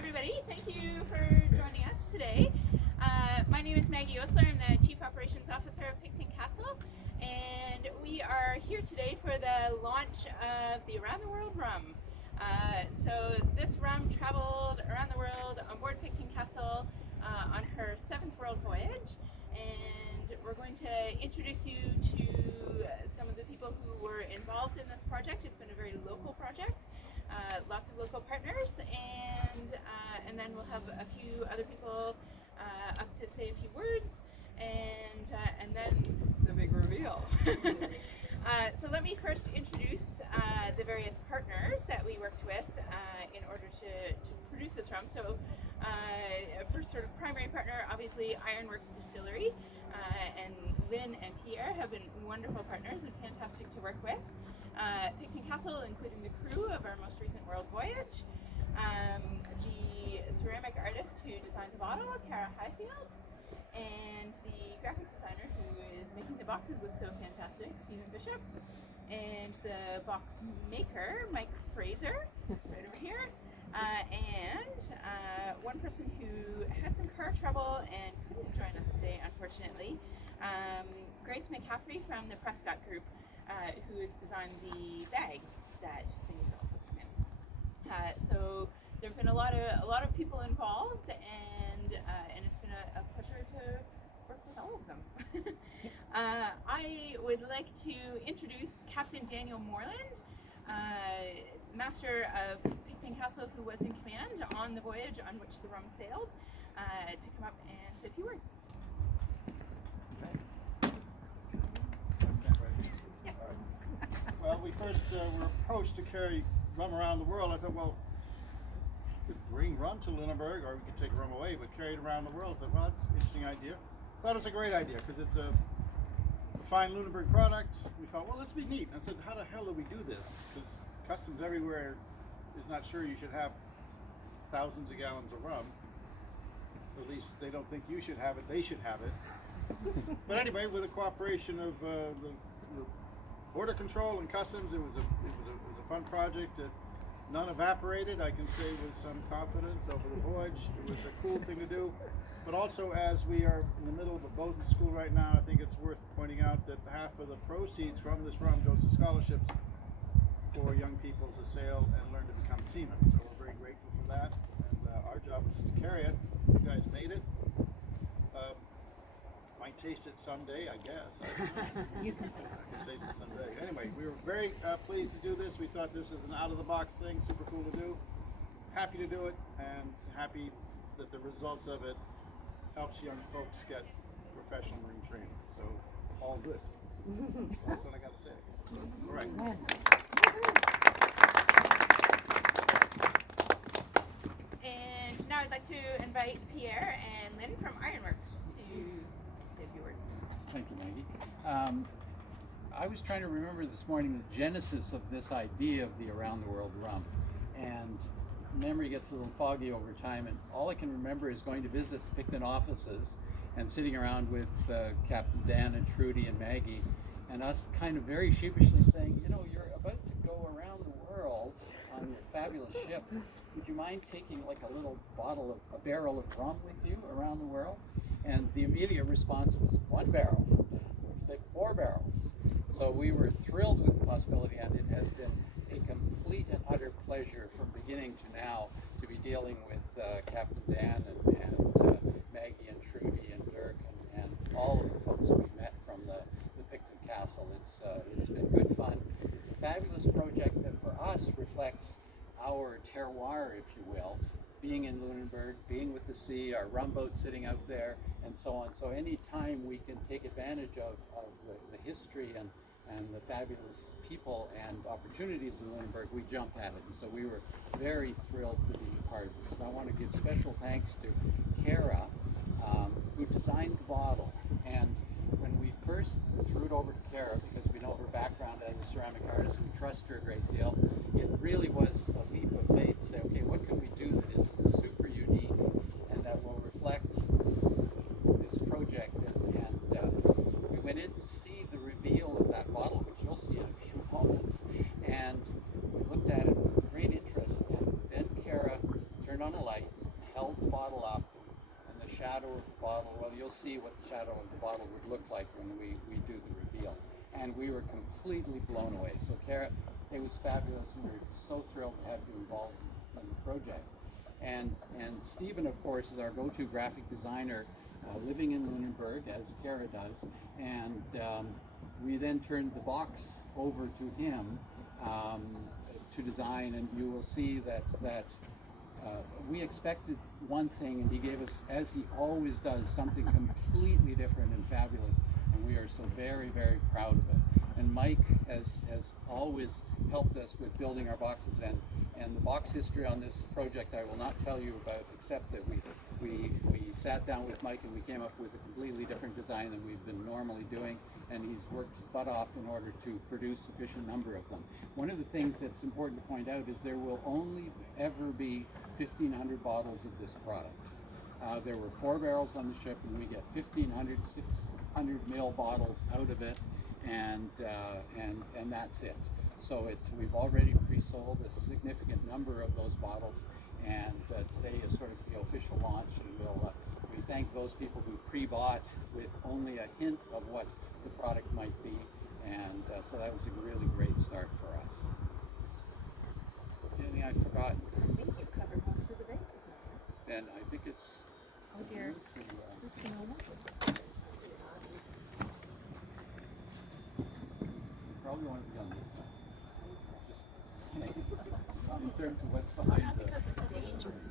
everybody. Thank you for joining us today. My name is Maggie Osler. I'm the Chief Operations Officer of Picton Castle, and we are here today for the launch of the Round the World Rum. So this rum traveled around the world on board Picton Castle on her 7th world voyage, and we're going to introduce you to some of the people who were involved in this project. It's been a very local project. Lots of local partners, and then we'll have a few other people up to say a few words, and then the big reveal. So let me first introduce the various partners that we worked with in order to produce this rum. So first sort of primary partner, obviously Ironworks Distillery, and Lynn and Pierre have been wonderful partners and fantastic to work with. Picton Castle, including the crew of our most recent world voyage, the ceramic artist who designed the bottle, Cara Highfield, and the graphic designer who is making the boxes look so fantastic, Stephen Bishop, and the box maker, Mike Fraser, right over here, and one person who had some car trouble and couldn't join us today, unfortunately, Grace McCaffrey from the Prescott Group, who has designed the bags that things also come in. So there have been a lot of people involved, and it's been a pleasure to work with all of them. I would like to introduce Captain Daniel Moreland, master of Picton Castle, who was in command on the voyage on which the rum sailed, to come up and say a few words. Well, we first were approached to carry rum around the world. I thought, well, we could bring rum to Lunenburg, or we could take rum away, but carry it around the world. I thought, well, that's an interesting idea. Thought it was a great idea because it's a fine Lunenburg product. We thought, well, this would be neat. I said, how the hell do we do this? Because customs everywhere is not sure you should have thousands of gallons of rum. At least they don't think you should have it. They should have it. But anyway, with the cooperation of the Border Control and Customs, it was a fun project. None evaporated, I can say with some confidence over the voyage. It was a cool thing to do. But also, as we are in the middle of a boating school right now, I think it's worth pointing out that half of the proceeds from this rum goes to scholarships for young people to sail and learn to become seamen. So we're very grateful for that. And our job was just to carry it. You guys made it. Might taste it someday, I guess. You can Taste it someday. Anyway, we were very pleased to do this. We thought this is an out-of-the-box thing, super cool to do. Happy to do it, and happy that the results of it helps young folks get professional marine training. So, all good. That's what I got to say. All right. And now I'd like to invite Pierre and Lynn from Ironworks to say a few words. Thank you, Maggie. I was trying to remember this morning the genesis of this idea of the Around the World Rum, and memory gets a little foggy over time, and all I can remember is going to visit the Picton offices and sitting around with Captain Dan and Trudy and Maggie, and us kind of very sheepishly saying, you know, you're about to go around the world on your fabulous ship. Would you mind taking like a little a barrel of rum with you around the world? And the immediate response was 1 barrel. Let's take 4 barrels. So we were thrilled with the possibility, and it has been a complete and utter pleasure from beginning to now to be dealing with Captain Dan and Maggie and Trudy and Dirk and all of the folks we met from the Picton Castle. It's been good fun. It's a fabulous project that for us reflects our terroir, if you will, being in Lunenburg, being with the sea, our rum boat sitting out there, and so on. So any time we can take advantage of the history and the fabulous people and opportunities in Lunenburg, we jump at it. And so we were very thrilled to be part of this. And I want to give special thanks to Cara, who designed the bottle. And when we first threw it over to Cara, because we know her background as a ceramic artist, we trust her a great deal, it really was a leap of faith to say, okay, what can we do that is super unique and that will reflect this project? And we went in to see the reveal of that bottle, which you'll see in a few moments, and we looked at it with great interest. And then Cara turned on a light light held the bottle up, and the shadow of the bottle, well, you'll see what the shadow of the bottle would look like when we do the reveal. And we were completely blown away. So Kara, it was fabulous. We were so thrilled to have you involved in the project. And Stephen, of course, is our go-to graphic designer, living in Lunenburg, as Kara does. And we then turned the box over to him to design, and you will see that we expected one thing, and he gave us, as he always does, something completely different and fabulous, and we are so very, very proud of it. And Mike has always helped us with building our boxes, and the box history on this project I will not tell you about, except that we sat down with Mike and we came up with a completely different design than we've been normally doing, and he's worked his butt off in order to produce sufficient number of them. One of the things that's important to point out is there will only ever be 1,500 bottles of this product. There were 4 barrels on the ship, and we get 1,500, 600 ml bottles out of it, and that's it. So we've already pre-sold a significant number of those bottles, and today is sort of the official launch, and we thank those people who pre-bought with only a hint of what the product might be, and so that was a really great start for us. Anything I've forgotten? I think you've covered most of the bases, Mary. And I think it's... Oh dear. Is this the moment? You probably want to be on this side. Just in terms of what's behind Not the... because of the dangers.